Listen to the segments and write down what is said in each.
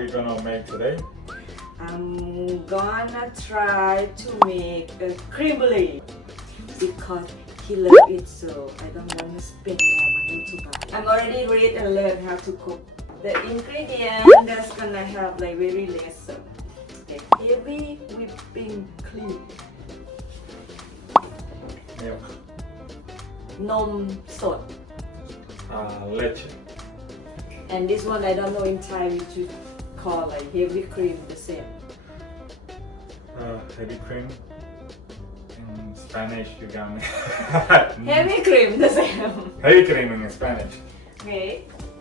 we gonna make today? I'm gonna try to make a creme brulee because he loves it, so I don't want to spend more money to buy. I'm already read and learn how to cook. The ingredient that's gonna have like very less the heavy whipping cream, Milk. นมสด Leche. and this one I don't know in Thai we should call like heavy cream the same. Heavy cream. In Spanish, you got me. Heavy cream the same. Heavy cream in Spanish. Okay,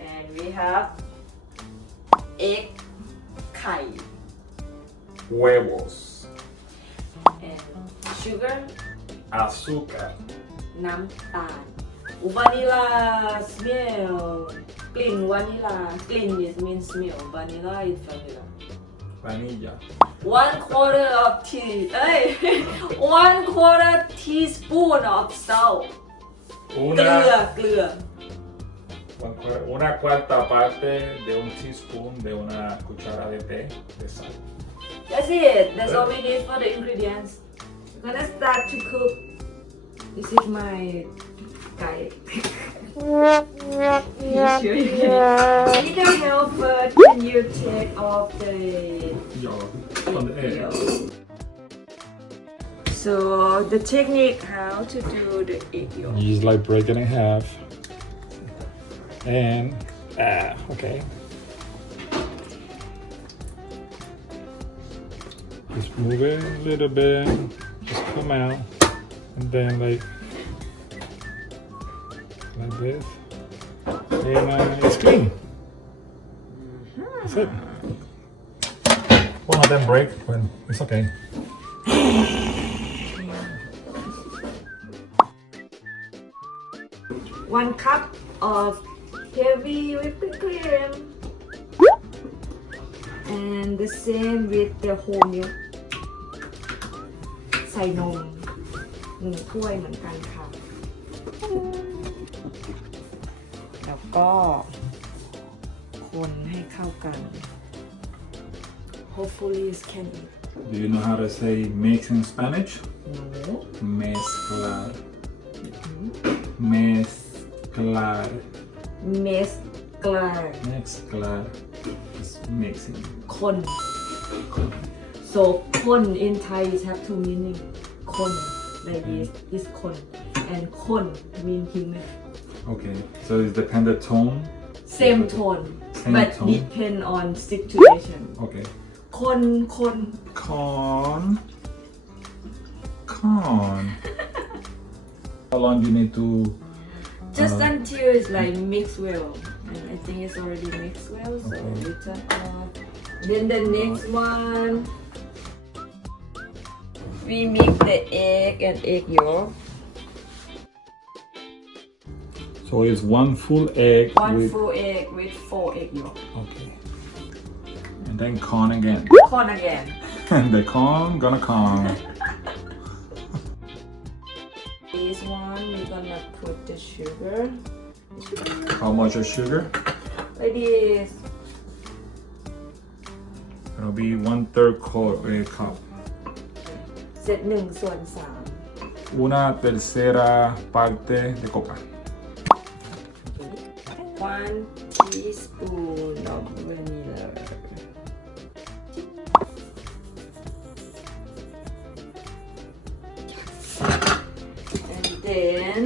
and we have egg ไข่ Huevos. and sugar Azúcar. น้ำตาลวานิลา smell กลิ่นวานิลากลิ่น is mean smell vanilla is vanilla Vanilla. 1/4 of tea 1/4 teaspoon of salt เกลือ Una cuarta parte de un teaspoon de una cuchara de té de sal. That's it. That's all we need for the ingredients. We're gonna start to cook. This is my guide. Sure you can. Need your help first. Can you take off the On the egg. yolk? So the technique how to do the egg yolk. You just like break it in half. And okay. Just move it a little bit. Just come out. And then like this. And it's clean. That's it. One of them break, but it's okay. One cup of heavy whipping cream. And the same with the whole milk. ใส่นม1 ถ้วยเหมือนกันค่ะ แล้วก็คนให้เข้ากัน Hopefully it can eat. Do you know how to say mix in Spanish? No. Mezclar. Mezclar. Mezclar. Mezclar is mixing. คน So คน in Thai is have two meaning คน like this is คน and คน mean human. Okay, so it's dependent tone. Same tone Same but tone. depend on situation. Okay. คน Corn. How long do you need to? just until it's like mixed well, and I think it's already mixed well, so we turn off. Then the next one, we mix the egg and egg yolk. So it's 1 full egg. One with, full egg with 4 egg yolk. Okay. And then corn again. Corn again. And the corn gonna corn. This one we're gonna put the sugar. How much of sugar? Like this. It'll be 1/3 cup. เสร็จ1/3. Una tercera parte de copa. 1 teaspoon of vanilla. And then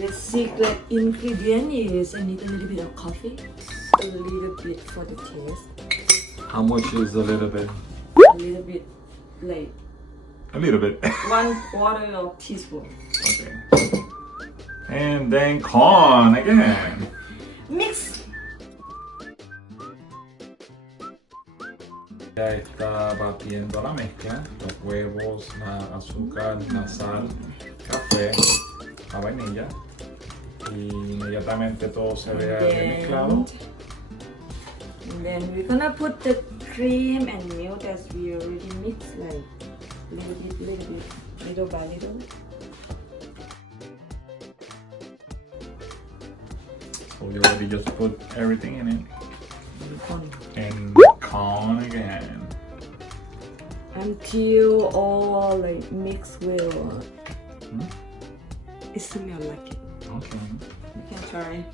the secret ingredient is I need a little bit of coffee, a little bit for the taste, How much is a little bit? a little bit like A little bit. 1/4 of teaspoon. Okay. And then corn again. Mix. Ya está batiendo la mezcla, los huevos, la azúcar, la sal, café, la vainilla. Y inmediatamente todo se vea bien mezclado. And then we're gonna put the cream and milk as we already mixed, like little bit, little by little. So we already just put everything in it. and corn again. Until all like mix well. It smells like it. Okay. You can try.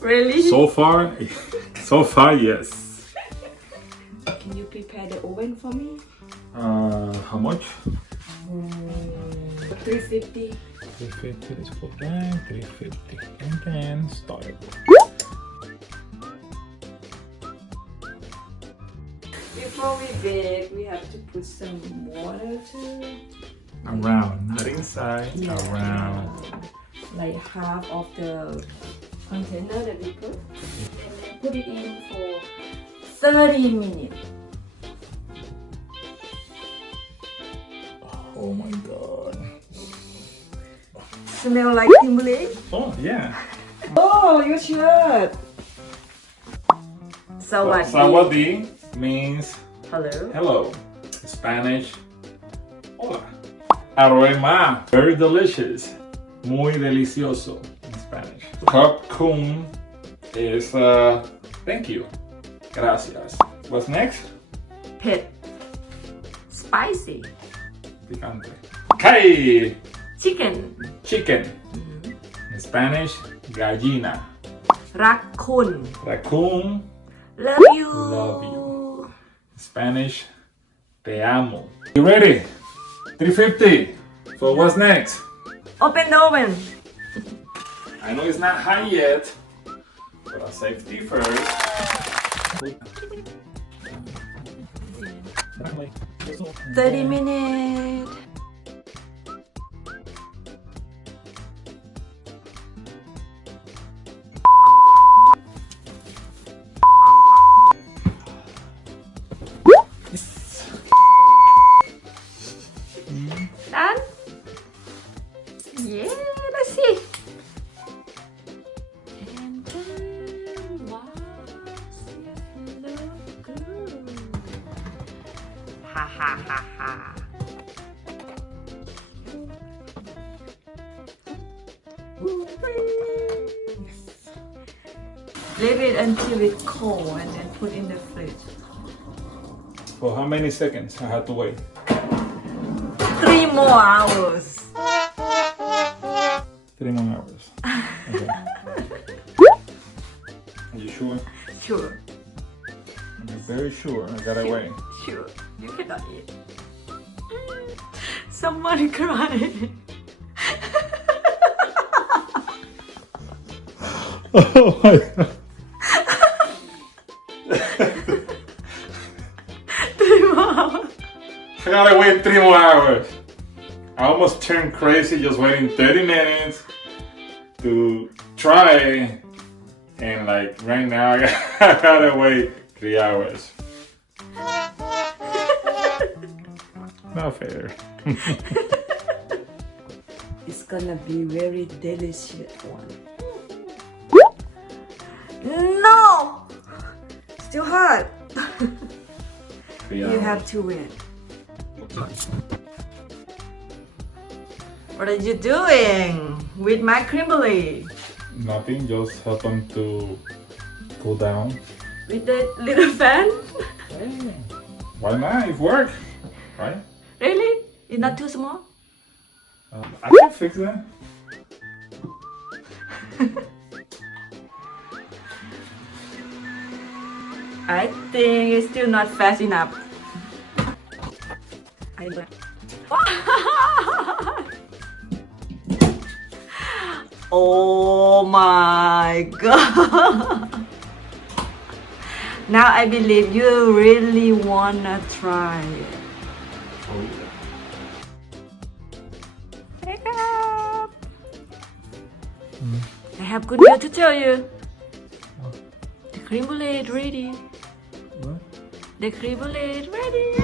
Really? So far, yes. Can you prepare the oven for me? How much? 350. 350. Let's put that 350, and then start. Before we bake, we have to put some water too. Around, not inside. Yeah. Around. Like half of the container that we put. And then put it in for 30 minutes. Oh my god. Smell like Brûlée? Oh yeah. Oh, your shirt. Sawadi. Sawadi means Hello. hello. Spanish. Hola. Aroma. Very delicious. Muy delicioso in Spanish. Kapkun is thank you. Gracias. What's next? Pet. Spicy. Picante. Kai. Chicken. Chicken. In Spanish, gallina. Raccoon. Raccoon. Love you. Love you. In Spanish, te amo. You ready? 350. So what's next? Open the oven. I know it's not high yet, but I'll safety first. 30 minutes. Done? Yeah, let's see. And then, wow, it looks good. Ha ha ha ha. Leave it until it's cold and then put in the fridge. For how many seconds I have to wait? 3 more hours. 3 more hours. Okay. Are you sure? Sure. I'm very sure. I gotta wait. Sure. You cannot eat. Someone cried. Oh my god. 3 more hours. I gotta wait 3 more hours. I almost turned crazy just waiting 30 minutes to try, and like right now I gotta wait 3 hours. Not fair. It's gonna be very delicious one. No! Still hot. 3 You hours. have to wait. What are you doing with my creme brulee? Nothing, just help them to cool down. With the little fan? Hey, why not? It works, right? Really? It's not too small? I can fix that. I think it's still not fast enough. Oh my god! Now I believe you really wanna try it. Oh, yeah. Wake up! I have good news to tell you. The creme brulee is ready. What? The creme brulee is ready.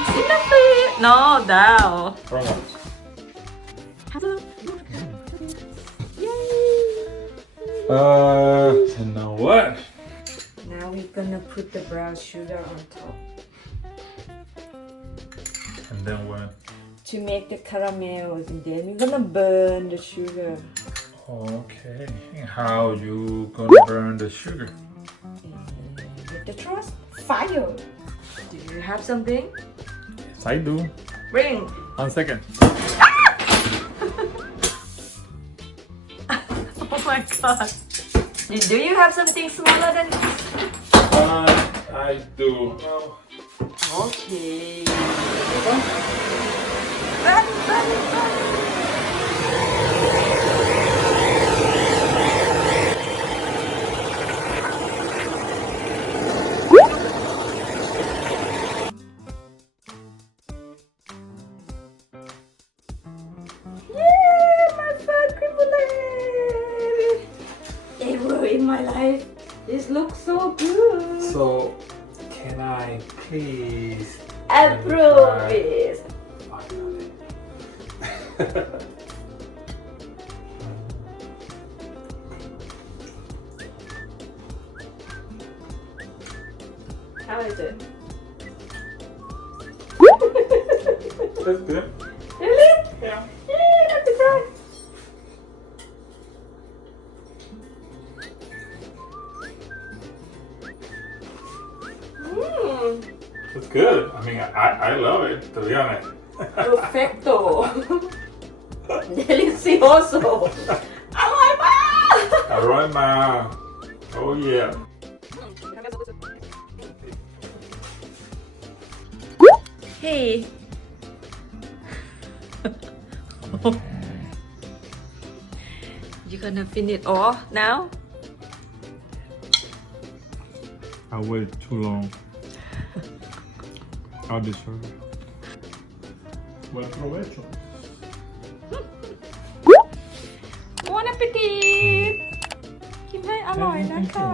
It's in the fridge. No, down. Promise. So now what? Now we're gonna put the brown sugar on top. And then what? To make the caramels, and then we're gonna burn the sugar. Okay. And how you gonna burn the sugar? With the trust fire. Do you have something? Yes, I do. Bring. 1 second. Oh my god. Do you have something smaller than this? I do. Okay. Burn, burn, burn. Ever in my life. This looks so good. So, can I please Approve it. How is it? That's good. Really? Yeah. Yeah, that's a try. It's good. I mean, I love it, to be honest. Perfecto. Delicioso. Aroma. Oh yeah. Hey. You gonna finish all now? I waited too long. I'll deserve it. Buen provecho. Bon appetit กินให้อร่อยนะคะ